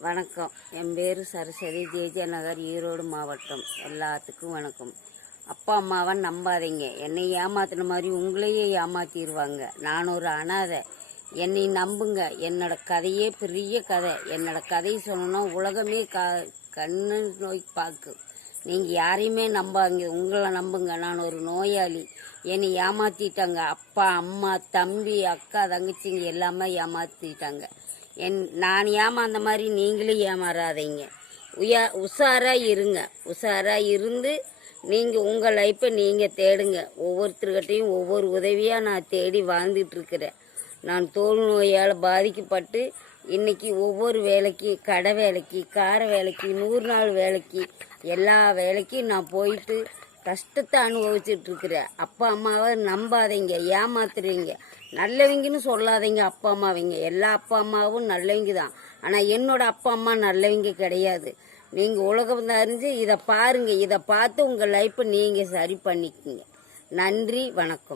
வணக்கம். என் பேர் சரஸ்வதி. ஜேஜே நகர் ஈரோடு மாவட்டம். எல்லாத்துக்கும் வணக்கம். அப்பா அம்மாவை நம்பாதீங்க. என்னை ஏமாத்தின மாதிரி உங்களையே ஏமாத்திடுவாங்க நான் ஒரு அனாதை. என்னை நம்புங்க. என்னோட கதையே பெரிய கதை. என்னோட கதையை சொன்னோன்னா உலகமே க கண்ணு நோய் பார்க்கும். நீங்கள் யாரையுமே நம்பாங்க உங்களை நம்புங்க. நான் ஒரு நோயாளி. என்னை ஏமாற்றிட்டாங்க அப்பா அம்மா தம்பி அக்கா தங்கச்சிங்க எல்லாமே ஏமாற்றிட்டாங்க என் நான் ஏமாந்த மாதிரி நீங்களும் ஏமாறாதீங்க. உயா உஷாராக இருங்க. உஷாராக இருந்து நீங்கள் உங்கள் லைஃப்பை நீங்கள் தேடுங்க. ஒவ்வொருத்தர்கிட்டையும் ஒவ்வொரு உதவியாக நான் தேடி வாழ்ந்துட்டுருக்கிறேன். நான் தோல் நோயால் பாதிக்கப்பட்டு இன்றைக்கி ஒவ்வொரு வேலைக்கு கடை வேலைக்கு கார வேலைக்கு நூறு நாள் வேலைக்கு எல்லா வேலைக்கும் நான் போயிட்டு கஷ்டத்தை அனுபவிச்சுட்டு இருக்கிற அப்பா அம்மாவை நம்பாதீங்க ஏமாத்துறீங்க. நல்லவங்கன்னு சொல்லாதீங்க அப்பா அம்மாவிங்க. எல்லா அப்பா அம்மாவும் நல்லவங்க தான் ஆனால் என்னோட அப்பா அம்மா நல்லவங்க கிடையாது. நீங்கள் உலகம் அறிஞ்சு இதை பாருங்கள் இதை பார்த்து உங்கள் லைஃப்பை நீங்கள் சரி பண்ணிக்கங்க. நன்றி வணக்கம்.